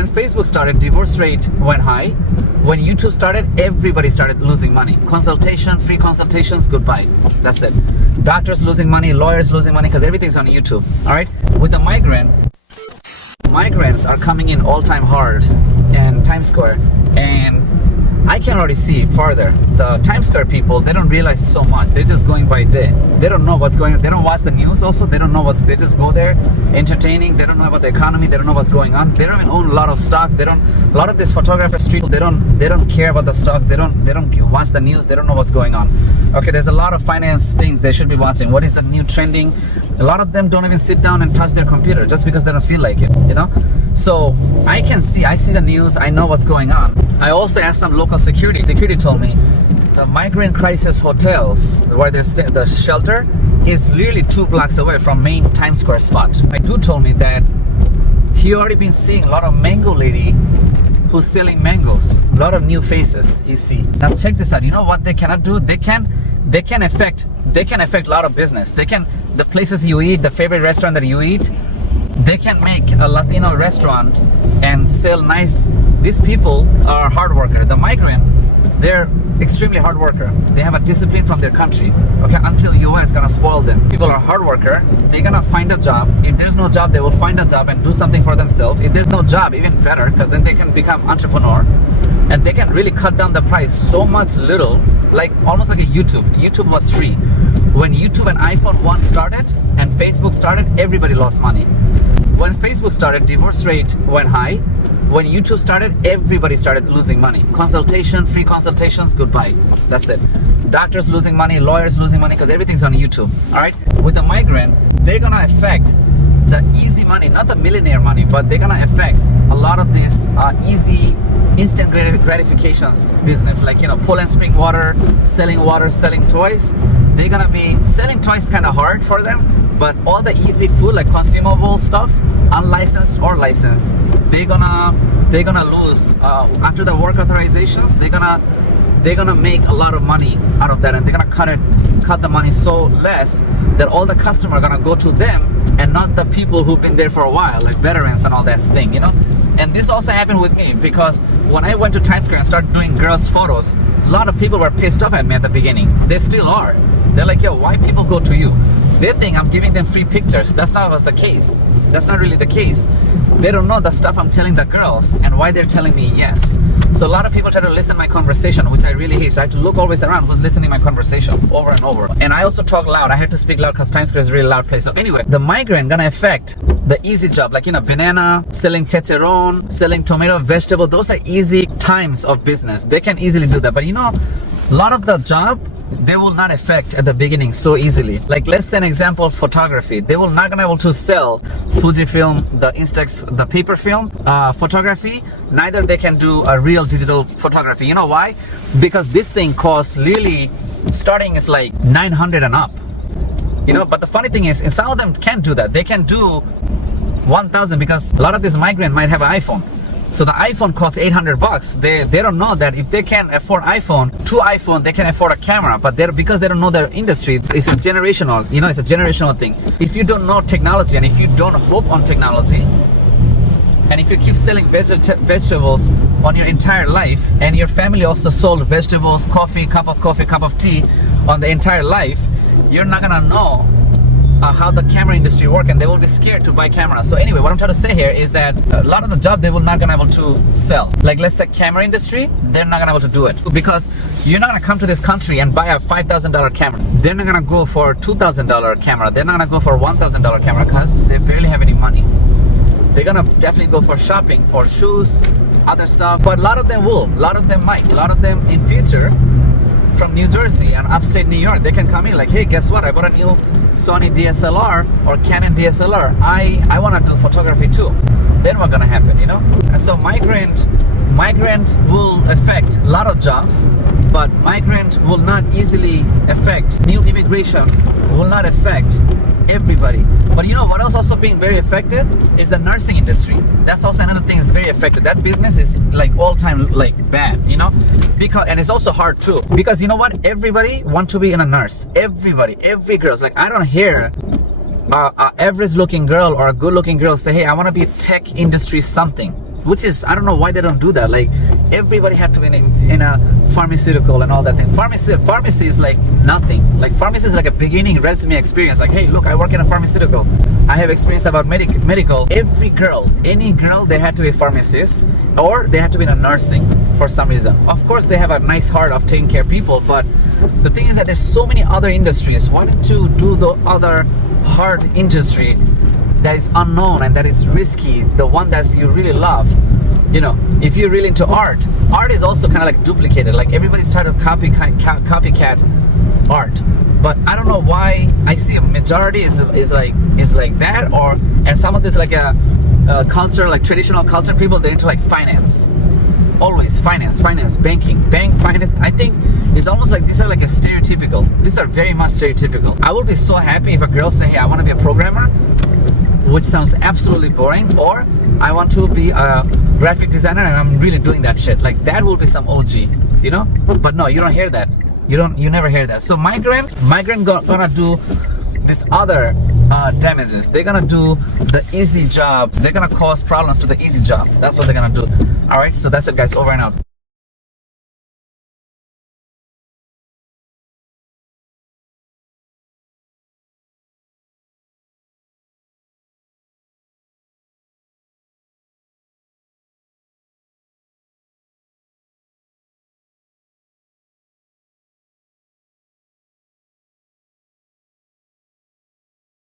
when Facebook started, divorce rate went high. When YouTube started, everybody started losing money. Consultation, free consultations, goodbye. That's it. Doctors losing money, lawyers losing money, because everything's on YouTube. All right. With the migrants are coming in all-time hard and Times Square, and I can already see farther. The Times Square people, they don't realize so much. They're just going by day. They don't know what's going on. They don't watch the news also. They don't know they just go there entertaining. They don't know about the economy. They don't know what's going on. They don't even own a lot of stocks. A lot of these photographers, street, they don't care about the stocks. They don't watch the news. They don't know what's going on. Okay, there's a lot of finance things they should be watching. What is the new trending? A lot of them don't even sit down and touch their computer just because they don't feel like it, you know? So I see the news. I know what's going on. I also asked some local security. Security told me the migrant crisis hotels where the shelter is literally 2 blocks away from main Times Square spot. My dude told me that he already been seeing a lot of mango lady who's selling mangoes. A lot of new faces he see. Now check this out. You know what they cannot do? They can affect a lot of business. The places you eat, the favorite restaurant that you eat, they can make a Latino restaurant and sell nice. These people are hard worker. The migrant, they're extremely hard worker. They have a discipline from their country. Okay, until US gonna spoil them. People are hard worker. They're gonna find a job. If there's no job, they will find a job and do something for themselves. If there's no job, even better, because then they can become entrepreneur, and they can really cut down the price so much little, like almost like a YouTube. YouTube was free. When YouTube and iPhone 1 started and Facebook started, everybody lost money. When Facebook started, divorce rate went high. When YouTube started, everybody started losing money. Consultation, free consultations, goodbye. That's it. Doctors losing money, lawyers losing money, because everything's on YouTube. All right. With the migrant, they're gonna affect the easy money, not the millionaire money, but they're gonna affect a lot of this easy, instant gratifications business, like, you know, Poland spring water, selling toys. They're gonna be selling toys kind of hard for them, but all the easy food, like consumable stuff, unlicensed or licensed, they're gonna lose after the work authorizations. They're gonna make a lot of money out of that, and they're gonna cut the money so less that all the customers are gonna go to them and not the people who've been there for a while, like veterans and all that thing, you know. And this also happened with me, because when I went to Times Square and started doing girls' photos, a lot of people were pissed off at me at the beginning. They still are. They're like, yo, why people go to you? They think I'm giving them free pictures. That's not the case. That's not really the case. They don't know the stuff I'm telling the girls and why they're telling me yes. So a lot of people try to listen to my conversation, which I really hate. So I have to look always around who's listening to my conversation over and over. And I also talk loud. I have to speak loud because Times Square is a really loud place. So anyway, the migrant gonna affect the easy job, like, you know, banana, selling chicharron, selling tomato, vegetable. Those are easy times of business. They can easily do that. But you know, a lot of the job, they will not affect at the beginning so easily. Like, let's say an example of photography. They will not gonna be able to sell Fujifilm, the Instax, the paper film photography. Neither they can do a real digital photography. You know why? Because this thing costs really, starting is like 900 and up. You know, but the funny thing is, and some of them can't do that. They can do 1,000 because a lot of these migrants might have an iPhone. So the iPhone costs $800. They don't know that if they can afford two iPhone, they can afford a camera. But because they don't know their industry, it's a generational, you know, it's a generational thing. If you don't know technology, and if you don't hope on technology, and if you keep selling vegetables on your entire life, and your family also sold vegetables, cup of tea on the entire life, you're not gonna know how the camera industry work, and they will be scared to buy cameras. So anyway, what I'm trying to say here is that a lot of the job they will not gonna able to sell. Like, let's say camera industry, they're not gonna able to do it, because you're not gonna come to this country and buy a $5,000 camera. They're not gonna go for $2,000 camera. They're not gonna go for $1,000 camera because they barely have any money. They're gonna definitely go for shopping, for shoes, other stuff. But a lot of them will, a lot of them might, a lot of them in future, from New Jersey and upstate New York, they can come in like, hey, guess what? I bought a new Sony DSLR or Canon DSLR. I want to do photography too. Then what's gonna happen, you know? And so migrant will affect a lot of jobs, but migrant will not easily affect new immigration, will not affect everybody. But you know what else also being very affected is the nursing industry. That's also another thing is very affected. That business is like all time like bad, you know, and it's also hard too, because you know what, everybody want to be in a nurse. Every girl's like, I don't hear a average looking girl or a good looking girl say, hey, I want to be tech industry something. which is, I don't know why they don't do that. Like, everybody had to be in a pharmaceutical and all that thing. Pharmacy is like nothing. Like, pharmacy is like a beginning resume experience. Like, hey, look, I work in a pharmaceutical. I have experience about medical. Every girl, any girl, they had to be a pharmacist, or they had to be in a nursing for some reason. Of course, they have a nice heart of taking care of people, but the thing is that there's so many other industries. Why don't you do the other hard industry that is unknown and that is risky, the one that you really love? You know, if you're really into art is also kind of like duplicated. Like, everybody's trying to copycat art, but I don't know why I see a majority is like that, or and some of this like a culture, like traditional culture people, they're into like finance. Always finance, banking, finance. I think it's almost like these are like a stereotypical. These are very much stereotypical. I will be so happy if a girl say, hey, I want to be a programmer, which sounds absolutely boring, or I want to be a graphic designer and I'm really doing that shit. Like, that will be some OG, you know? But no, you don't hear that. You never hear that. So migrant gonna do this other damages. They're gonna do the easy jobs. They're gonna cause problems to the easy job. That's what they're gonna do. All right, so that's it, guys. Over and out.